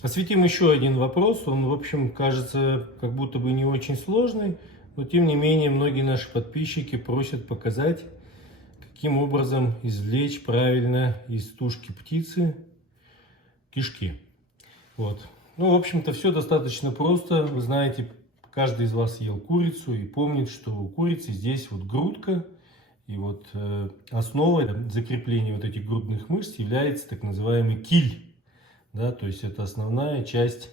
Осветим еще один вопрос. Он, в общем, кажется, как будто бы не очень сложный, но тем не менее многие наши подписчики просят показать, каким образом извлечь правильно из тушки птицы кишки. Вот. Ну, в общем-то, все достаточно просто. Вы знаете, каждый из вас ел курицу и помнит, что у курицы здесь вот грудка. И вот основой закрепления вот этих грудных мышц является так называемый киль. Да, то есть это основная часть,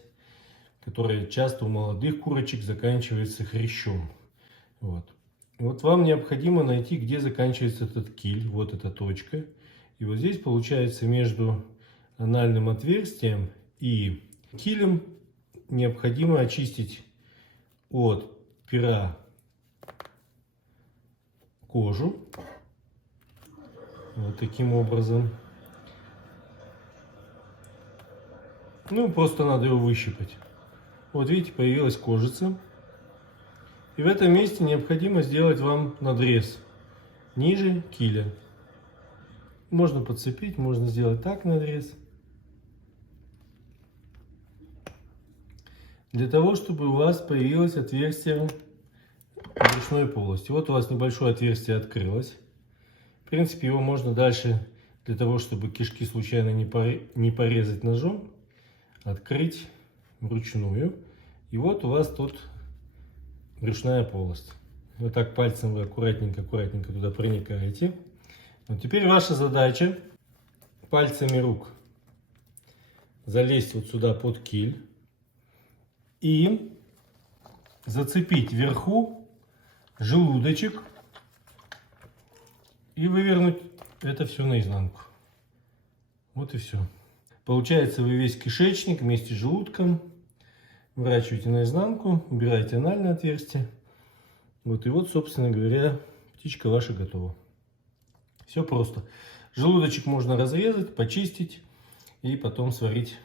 которая часто у молодых курочек заканчивается хрящом. Вот. И вот вам необходимо найти, где заканчивается этот киль. Вот эта точка. И вот здесь получается между анальным отверстием и килем необходимо очистить от пера кожу. Вот таким образом. Ну, просто надо его выщипать. Вот видите, появилась кожица. И в этом месте необходимо сделать вам надрез ниже киля. Можно подцепить, можно сделать так надрез. Для того, чтобы у вас появилось отверстие брюшной полости. Вот у вас небольшое отверстие открылось. В принципе, его можно дальше, для того, чтобы кишки случайно не порезать ножом, открыть вручную. И вот у вас тут брюшная полость. Вот так пальцем вы аккуратненько туда проникаете. Вот теперь ваша задача пальцами рук залезть вот сюда под киль и зацепить вверху желудочек и вывернуть это все наизнанку. Вот и все. Получается, вы весь кишечник вместе с желудком выворачиваете наизнанку, убираете анальное отверстие. Вот и вот, собственно говоря, птичка ваша готова. Все просто. Желудочек можно разрезать, почистить и потом сварить.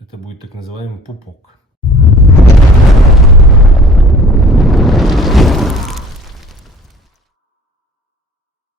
Это будет так называемый пупок.